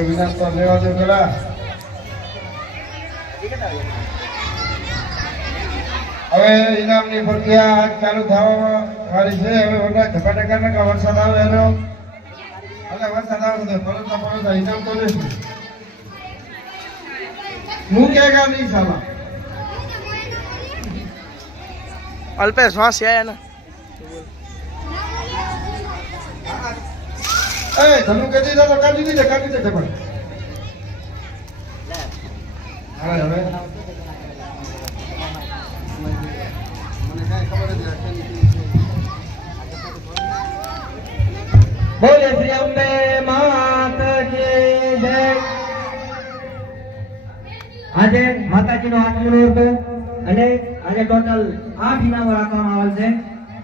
હા ઇનામ લેવા દો પેલા હવે ઇનામની પ્રક્રિયા ચાલુ થવા વાળી છે. હવે બધા ધકાટકા નકા વરસાદ આવે એનો? એટલે વરસાદ આવે તો પડતા પડતા ઇનામ તો લેશું હું કેગા નહીં સાલા? અલ્પેશ, વાસ આયા ને? એ, ધનુ કે દીધા તો કાઢી દીધે કાઢી દીધે પણ. હવે હવે? બોલે શ્રી અંબે માત કી જય. આજે માતાજીનો આઠમો હતો અને આજે ટોટલ આઠ ઇનામો રાખવામાં આવેલ છે.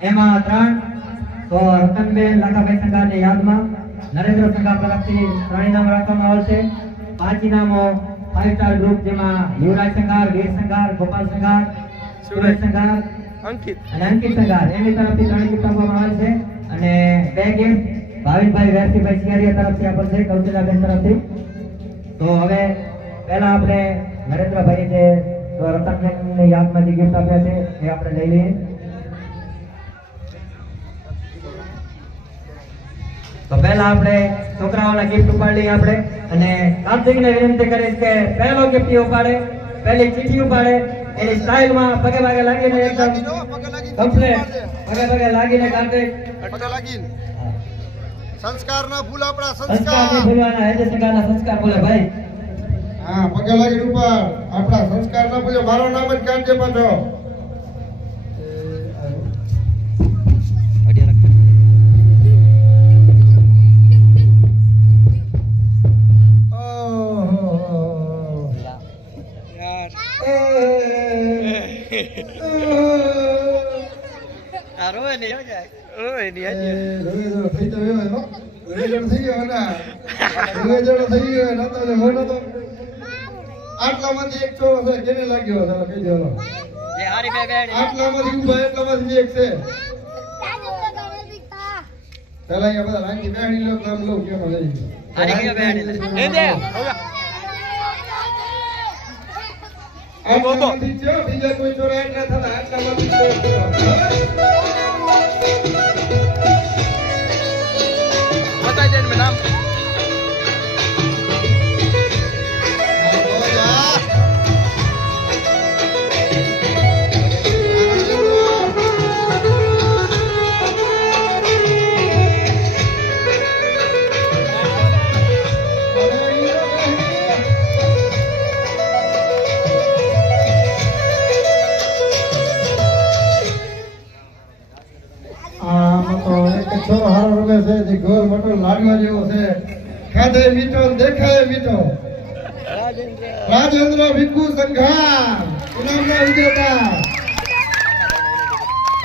એમાં ત્રણ તો રતનબેન લાખાભાઈ સંઘાની યાદમાં. નરેન્દ્ર સંઘા તરફથી ત્રણ ઇનામ રાખવામાં આવશે છે. પાંચ ઇનામો ફાઈવ સ્ટાર ગ્રુપ જેમાં યુવરાજ સંઘાર વીર સંઘાર ગોપાલ સંઘાર સુરેશ સંઘાર અંકિત. અને અંકિત સંઘાર. એમની તરફથી ત્રણ ગિફ્ટ આપવામાં આવે છે. અને બે ગિફ્ટ ભાવિનભાઈ વ્યાસીભાઈ સિયારિયા તરફથી આપશે છે કૌશલ્યાબેન તરફથી. તો હવે પહેલા આપણે નરેન્દ્રભાઈ જે રતનબેનની યાદમાં જે ગિફ્ટ આપ્યા છે એ આપણે લઈ લઈએ. તો પહેલા આપણે છોકરાઓના ગિફ્ટ ઉપાડી આપણે. અને કાર્તિકને વિનંતી કરીશ કે પહેલો ગિફ્ટ ઉપાડે પહેલી ચીઠી ઉપાડે. એની સ્ટાઇલમાં પગે પગે લાગીને એકદમ કમ્પ્લેટ પગે પગે લાગીને કાર્તિક સંસ્કાર ના ભૂલ આપણા સંસ્કાર. સંસ્કાર નહીં હે હેજે સગાના સંસ્કાર બોલે ભાઈ. હા પગે લાગીને ઉપર આપણા સંસ્કાર ના ભૂલે મારો નામ જ કાઢજે પાછો થઈ તો ગયો એનો. થઈ ગયો ને. રોઈ થઈ ગયો ને. નતો ને તો. આટલામાંથી એક ચોરો છે કેને લાગ્યો ચાલો કહી દો હાલો. હારી બે બે આટલામાંથી ઊભા એટલામાંથી એક છે પેલા બધા રાંગી બેહણી લો આમ લઉં કેમ લઈ હારી બે બે એ દે આટલામાંથી છે, બીજા કોઈ ચોરા એટલા થતા આટલામાંથી એક છોરો. રમે છે જે ગોળ મોટો લાડવા જેવો છે. ખાધે મીઠો દેખાય મીઠો. રાજેન્દ્ર ભીખુ સંઘાર. ઇનામના વિજેતા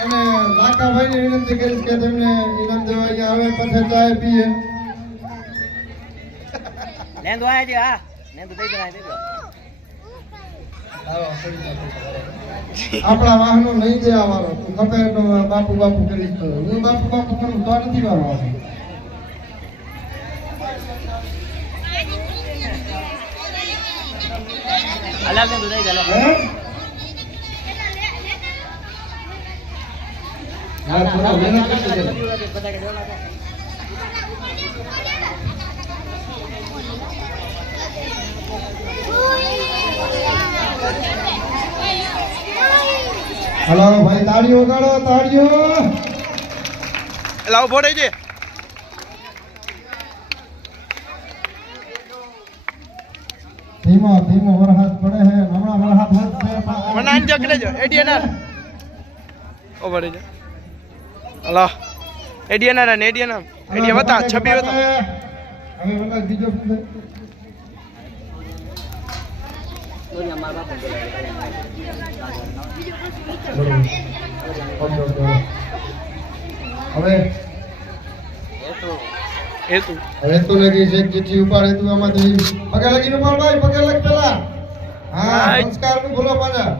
અને લાખાભાઈને વિનંતી કરીશ કે તેમને ઇનામ દેવા અહીંયા આવે પછી ચાય પીએ. લેન્દો આયા છે હા. લેન્દો દઈ દેવા દઈ દે. આપણા વાહનો નહીં દે આવવાનો તો બાપુ બાપુ કરી હું બાપુ બાપુ કરું તો નથી વારો આવતો. અલાલ નેંદુ દઈ દે હે? હા, થોડા મહેનત કરતી જાય. હલો ભાઈ તાળીઓ વગાડો તાળીઓ. લાવ ભોડે છે ધીમો ધીમો વરહાત પડે છે હમણાં વરસાદ વધશે મને આંજો કરે જો એડીએનઆર. ઓ છે હલો. એડીએનર અને એડીએનર એડીએ બતા છબી બતા હવે બધા બીજો શું છે? હવે એ તું હવે તો લગી છે ચીઠી ઉપાડે તું આમાંથી. પગે લગીને ઉપાડ ભાઈ પગે લગ પેલા. હા. સંસ્કારનું ભૂલો પાછા.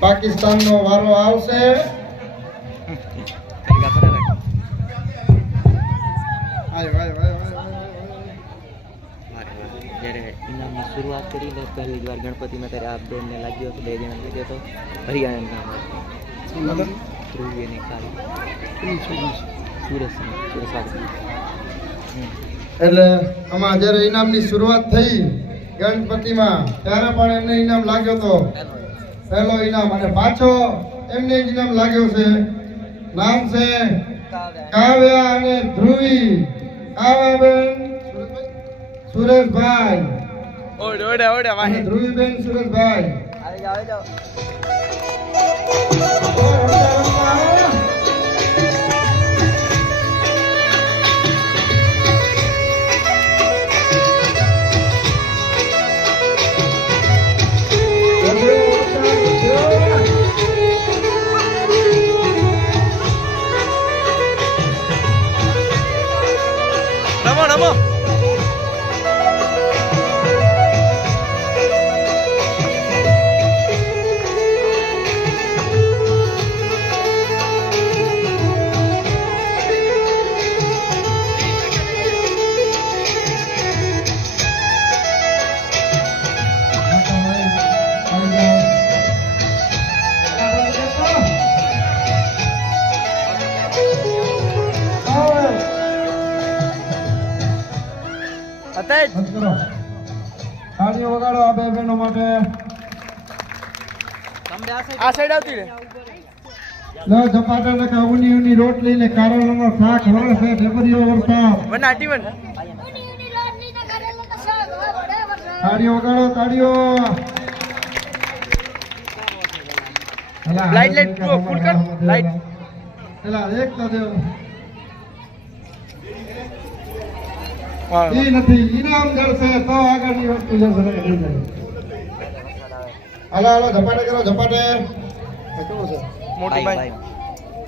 પાકિસ્તાન નો વારો આવશે તારી ગાફરે રાખ આ વાત કરી ને પહેલી જ વાર ગણપતિમાં ત્યારે આપ બેનને લાગ્યો હતો બે જણા લાગ્યો હતો. હરિયાણા નામ ધ્રુવી અને કાળી. સુરત સુરત એટલે આમાં જ્યારે ઇનામની શરૂઆત થઈ ગણપતિમાં ત્યારે પણ એમને ઇનામ લાગ્યો હતો પહેલો ઇનામ. અને પાછો એમને જ ઇનામ લાગ્યો છે? નામ છે કાવ્યા અને ધ્રુવી. કાવ્યાબેન સુરેશભાઈ. ઓડે ઓડ ઓડ વાહી. ધ્રુવીબેન સુરેશભાઈ. આવી જાઓ આવી જાઓ. કરો. તાળીઓ વગાડો આ બે બહેનો માટે. આ સાઈડ આવતી રે લો ઝપાટા ને કાઉની ઉની રોટલી ને કારેલાનો શાક વરસે ઢેબરીઓ વરસાદ વન આટી વન. તાળીઓ વગાડો તાળીઓ. લાઈટ, લાઈટ, ફૂલ કર, લાઈટ. પેલા એક તો દેવ. ઈ નથી. ઇનામ જળશે તો આગળની વસ્તુ જાય. હાલો હાલો ઝપાટે કરો ઝપાટે. મોટી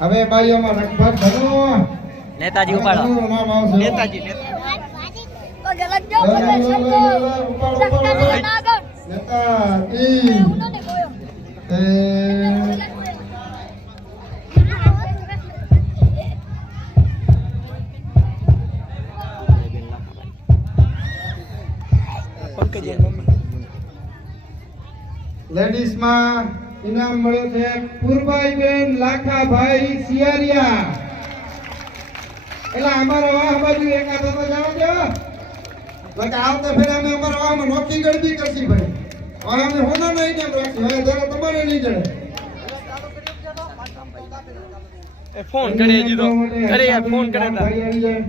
હવે ભાઈઓમાં લગભગ ધનું. નેતાજી ઉપાડો. નેતાજી નેતા નેતાજી લેડીઝમાં ઇનામ મળ્યો છે પૂરબાઈબેન લાખાભાઈ સિયારિયા એટલે અમારા વાહ બાજુ એકાદ તો જાવ જો આવતા ફેર અમે અમારા વાહમાં નોકી ગળબી કરશી ભાઈ. હવે અમે હોના નહીં કેમ રાખી હવે જરા તમારે નહીં જડે. ફોન કરે હજી કરે ફોન કરે ભાઈ આવી જાય.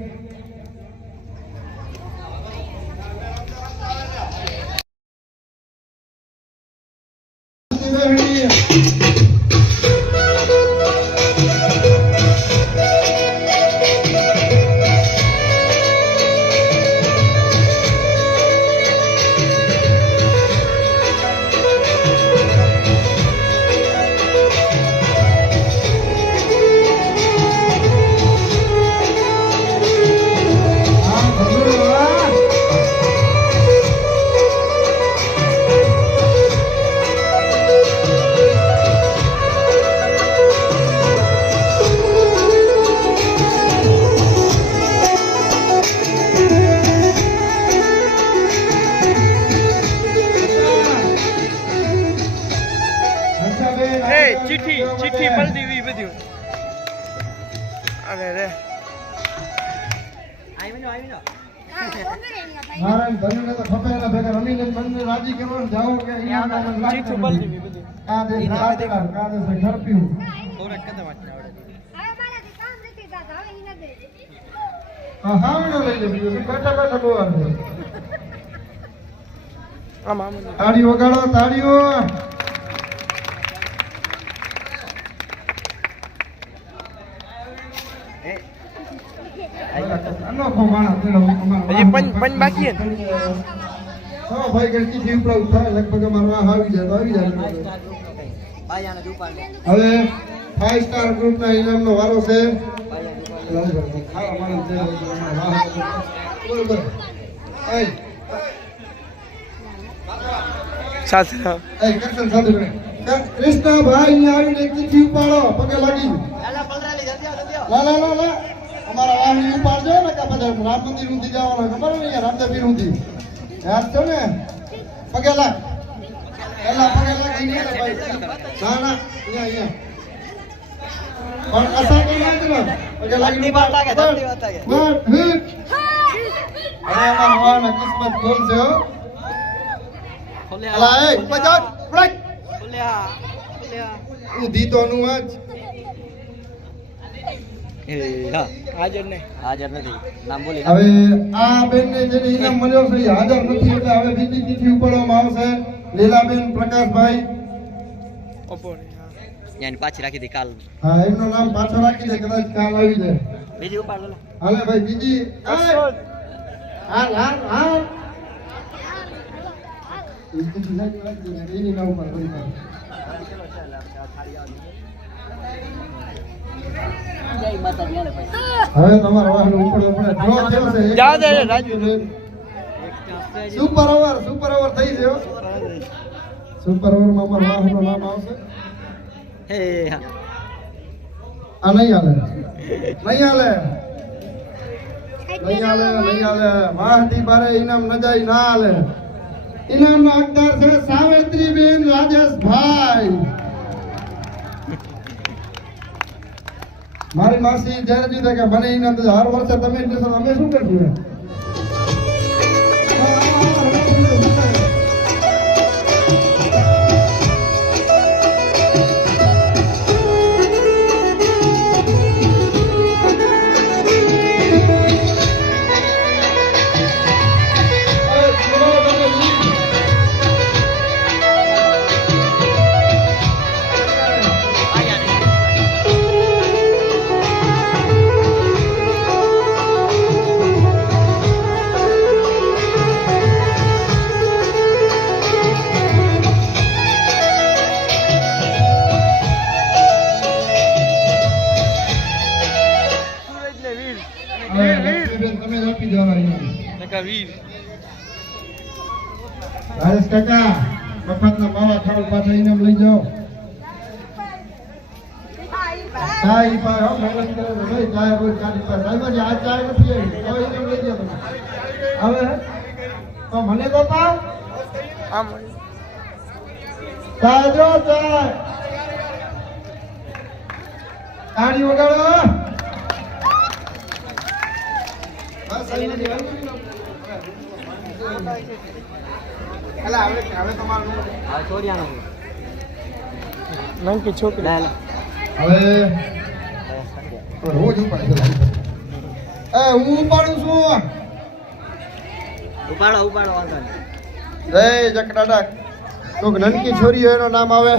કાદે કાદે કાદે સે ખરપ્યું હા હાવડો લઈ લે બીજું બેઠા બેઠા બોવાર છે આમ આમ તાળી વગાડો તાળીઓ. અનોખો માણસ પેલો અમારો હજી પંચ- પંચ બાકી હે ને? હા ભાઈ કે ચીઠી ઉપલબ્ધ થાય લગભગ અમારો આવી જાય આવી જાય. હવે ફાઈવ સ્ટાર ગ્રુપના ઇનામનો વારો છે. કૃષ્ણભાઈ અહીંયા આવીને એક ઉપાડો. પગે લાગી. લા લા લા લા. અમારા વાહની ઉપાડજો ને કે બધા રામ મંદિર ઊંધી જવાના. ખબર ને રામદેવ પીર ઊંધી યાદ છે ને? પગે લાગ. એલા પગે લાગ અહીંયા ભાઈ ના ના અહીંયા અહીંયા. પણ અસા કઈ ના કરો પગે લાગી વાત લાગે, ધરતી વાત લાગે. બસ, હિટ. હવે અમારા હવાના કિસ્મત ખોલશે હો. અલા એ. ઉપર જાઓ. બ્રેક ઊંધી તો નું આજ. હાજર નહીં. હાજર નથી. નામ બોલી હવે આ બેનને જેને ઇનામ મળ્યો છે હાજર નથી એટલે હવે બીજી ચીઠી ઉપાડવામાં આવશે. લીલાબેન પ્રકાશભાઈ. યાની પાછી રાખી હતી કાલ. હા એમનું નામ પાછળ રાખી દે કદાચ કામ આવી જાય. બીજી ઉપાડ લો હાલે ભાઈ બીજી! હાલ હાલ હાલ. દે, હવે તમારો વાહન ઉપડે ઉપડે Raju. Super over super over થઈ ગયો સુપર ઓવરમાં અમારું વાહનનું નામ આવશે. હે આ નહીં આલે નહીં આલે નહીં આલે નહીં આલે વાહથી બારે ઇનામ ન જાય ના આલે ઇનામ ના હકદાર છે સાવિત્રી બેન રાજેશભાઈ. મારી માસી જ્યારે જીતે કે મને ઇનામ તો હર વર્ષે તમે અમે શું કરશું? હવે તમારું હા છોડ્યા નથી નંકી છોકરી. હવે રોજ ઉપાડે છે હું ઉપાડું છું. ઉપાડો ઉપાડો વાંધો નહીં. જય જકડાડા કોક નનકી છોરી એનું નામ આવે?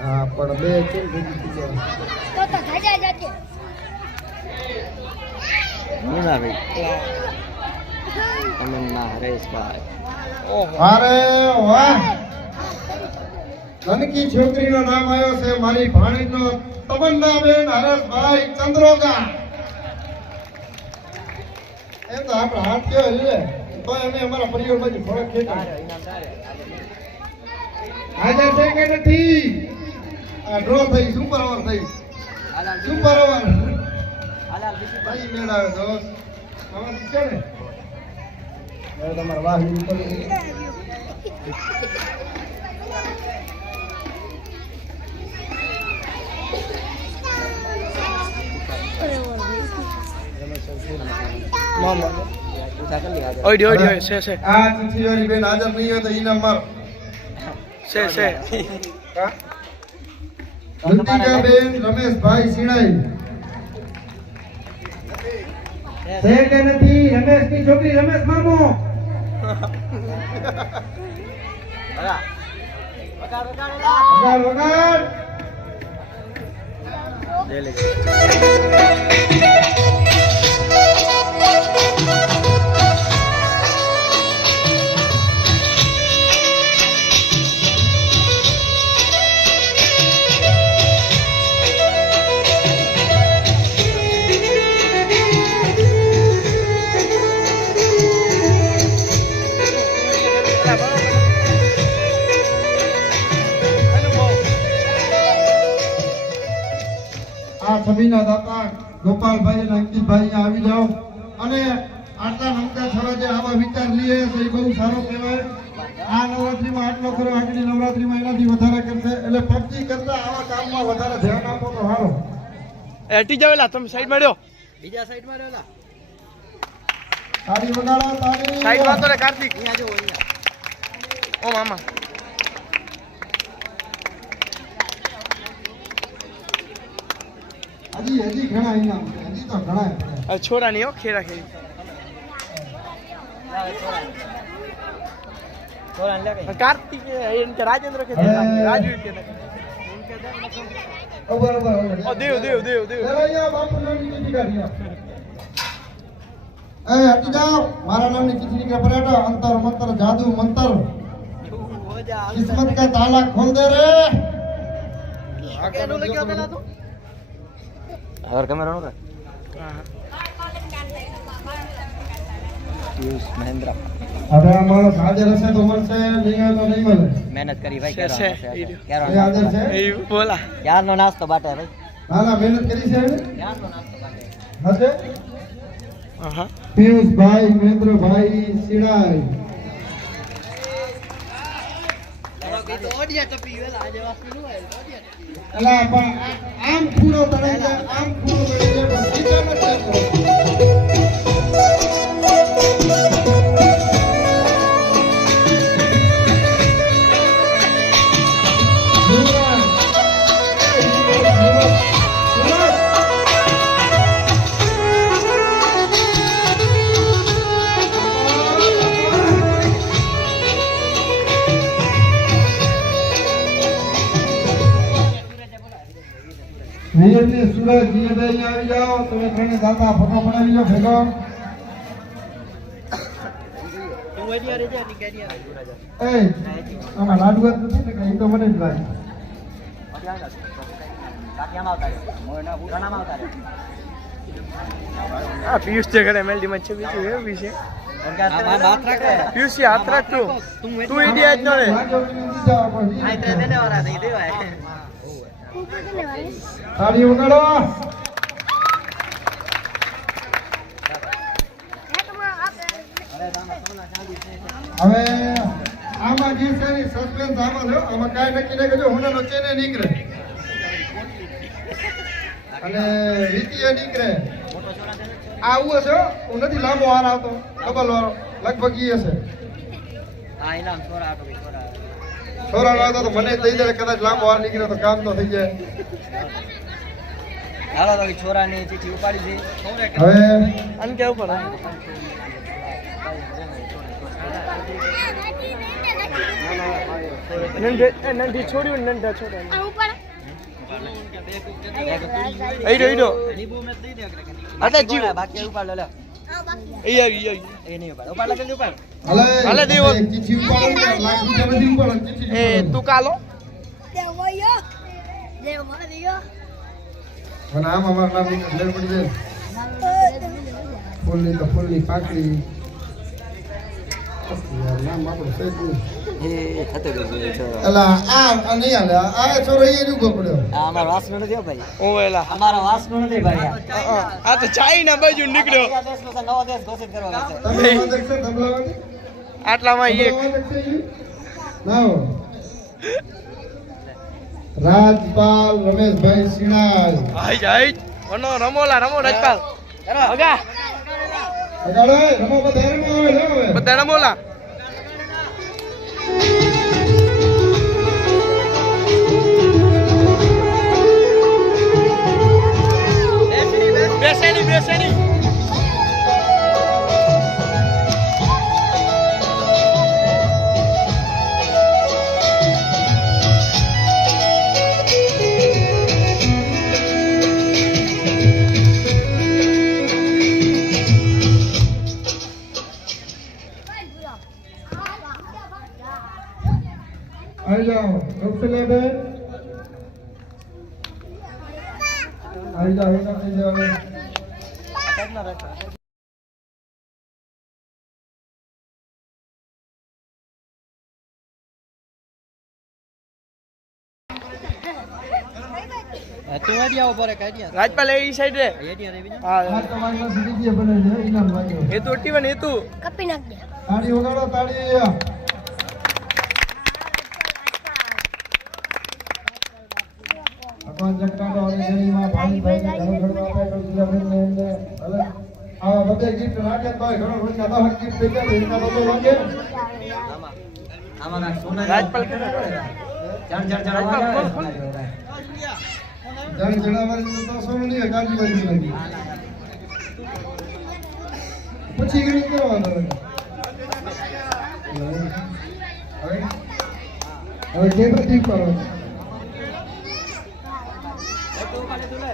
હા, પણ બે કેમ ભેગી થઈ જાય? મુનાભાઈ તમન્ના હરેશભાઈ અરે વાહ. નનકી છોકરીનો નામ આવ્યો છે મારી ભાણીનો તમન્નાબેન હરેશભાઈ ચંદ્રોગા. એમ તો આપણે હાથ કયો લે. તો અમે અમારા પરિવારમાંથી ફરક ખેંચાય હાજર છે કે નથી. આ ડ્રો થઈ સુપર ઓવર થઈ. સુપર ઓવર ભાઈ મેળાવે દોસ્ત છે ને હવે તમારા વાહ ઉપર. ઓઈડી ઓઈડી ઓય છે છે આ ચિઠ્ઠીવાળી બેન હાજર નહીં હોય તો ઈનામ મારો. છે છે ઋતિકા બેન રમેશભાઈ સિણાઈ છે કે નથી? રમેશની છોકરી રમેશ મામો. વગાડ, વગાડ, છબીના દાતા ગોપાલભાઈ અને અંકિતભાઈ આવી જાઓ. અને આટલા નમતા થવા જે આવા વિચાર લઈએ તો એ બહુ સારો કહેવાય. આ નવરાત્રીમાં આટલો કરો આગલી નવરાત્રીમાં એનાથી વધારે કરશે. એટલે પબજી કરતા આવા કામમાં વધારે ધ્યાન આપો તો સારો એટી જાવેલા તમે સાઈડ રહ્યો બીજા સાઈડમાં રહેલા તાળી વગાડો તાળી સાઈડમાં તો રે કાર્તિક. અહીંયા જો અહીંયા. ઓ મામા. હજી હજી ઘણા ઇનામ છે હજી તો ઘણા છોરાની હો ખેરા ખેરી. રાજેન્દ્ર કે રાજુ કે દેવ મારા નામની ખીચડી કે અંતર મંતર જાદુ મંતર. કિસ્મત કા તાલા ખોલ દે રે. હવે કેમેરા નો પિયુષ મહેન્દ્ર હવે આ માણસ હાજર હશે તો મળશે નહીં તો નહીં મળે મહેનત કરી ભાઈ કેરો છે, છે, એ કેરો છે એ બોલા યારનો નાસ્તો બાટે ભાઈ ના ના મહેનત કરી છે એને? યારનો નાસ્તો બાટે હશે હા પિયુષભાઈ મહેન્દ્રભાઈ સિડાઈ અલા પણ આમ પૂરો જાય આમ પૂરો જાય સુરજ જીયાભાઈ આવી જાઓ તમે ત્રણે દાતા ફોટો પડાવી લો ભેગો આમાં લાડુ જ નથી ને કઈ તો મને જ લાગે પિયુષ જે ઘરે મેલડી માં છે બીજું એવું બી છે પિયુષ હાથ રાખ. તું તું ઇન્ડિયા જ નો રે લાજો કે નથી જાઓ પણ તાળી હવે આમાં જે છે ને સસ્પેન્સ આમાં થયો આમાં કાંઈ નક્કી નહીં કરજો હોનાનો ને નીકળે. અને રીતિએ નીકળે. આ આવું હશે હું. નથી લાંબો હાર આવતો. ડબલ વાળો. લગભગ એ હશે. છોરા નો આવતો તો મને દઈ દે કદાચ લાંબો વાર નીકળે તો કામ તો થઈ જાય. હાલો તો છોરાની ચીઠી ઉપાડી દે. હવે અન કે ઉપર નંદી છોડ્યું ને નંઢા છોડ્યા અટે જીવ. બાકી ઉપાડ લે એ આવી આવી. એ નહીં ઉપાડ. ઉપાડ લે જલ્દી ઉપાડ. હાલે. હાલે દેવો. એક ચીઠી ઉપાડો ને લાખ રૂપિયા નથી ઉપાડો ચીઠી એ ઉપાડો. તું કાલો? અને આમ અમારું નામ નીકળે લેર પડી જાય ફૂલની તો ફૂલની પાકડી. આટલામાં એક. રાજપાલ રમેશભાઈ સિણાલ રમોલા રમો રાજપાલ. હગા વગાડો બોલા. બેસેની બેસેની રાખો. તું આઈડિયા ઉપર એક આઈડિયા રાજપાલ એ સાઈડ રે. હા. તમારી પાસે બીજી બને છે ઇનામ એ તો ટીવન એ તું. કપી નાખ દે. તાળી વગાડો તાળી જગતાનો અને જણીમાં ભાણીભાઈને ઘણો ઘણો આપે તો જીલાબેનને એમને હવે આવા બધે ગીત રાખે તોય ઘણો ઘણો દસ ગીત થઈ ગયા તો એના બધો લાગે આમાં આમાં સોના રાજપાલ જણ જણ જણ અવાજ આવે ને? જાણે જણાવવાની તો સોનું નહીં હોય કાળજી લાગી પછી ગણી કરવાનો હવે. હવે જે પ્રતિક કરો લાલ દે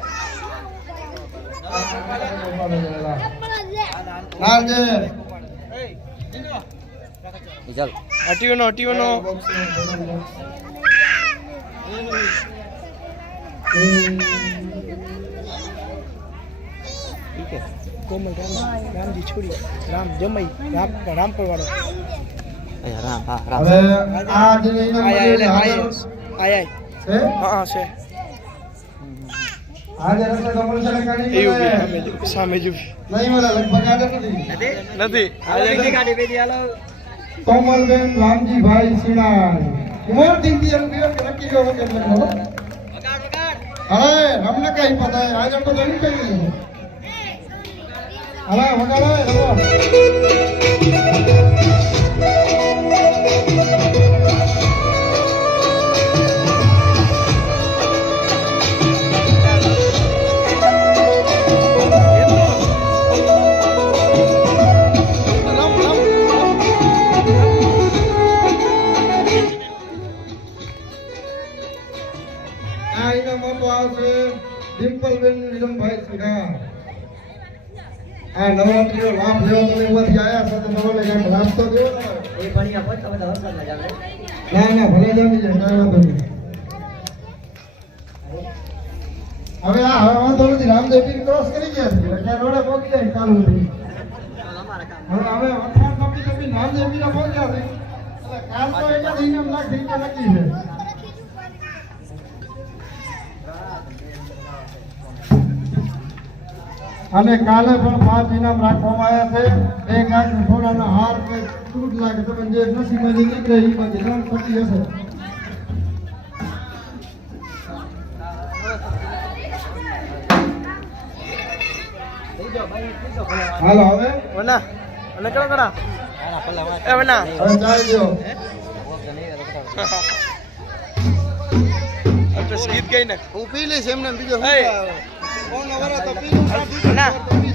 ચાલ રામ રામજી છોડી રામ જમાઈ રામ રામ વાળો રામ હા રામ હવે આ હા છે આજે રસ્તે કમળ છે ને કાઢી એ ગયો ઊભી હે. સામે જો- સામે જોવી નથી? કોમલબેન રામજીભાઈ સિનાર મોર દિનથી એમ કહ્યું કે નક્કી ગયો કે અરે રમને કઈ પતા આજે તો નહીં કઈ અરે વગાડો આ નવરાત્રીનો લાભ લેવો તમે ઉવાથી આયા છો તો તમને કંઈક લાભ તો દેવો ને. એ ભણ્યા પછી તો બધા વરસાદમાં જ આવે. ના ના ભલે જામી જાય કાંઈ વાંધો નહીં. હવે આ હવે વાંધો નથી રામદેવ પીર ક્રોસ કરી ગયા છે. એટલે રોડે પહોંચી જાય કાલ નથી હવે હવે વથાણ કપી કપી રામદેવ પીર પહોંચ્યા છે. એટલે કાલ તો જ ઇનામ લાખ ગયા નક્કી છે અને કાલે પણ પાંચ ઇનામ રાખવામાં આવ્યા છે. એક લાખ સોનાનો હાર કે તૂટ લાગે તમે જે નસીબમાંથી નીકળે એ બધી ત્રણ પતિ હશે. હાલો હવે? વના અને કરો કરા. એ વના. હવે ચાલી દો આપણે ગીત ગાઈ ને? હું પી લઈશ એમને બીજો એ.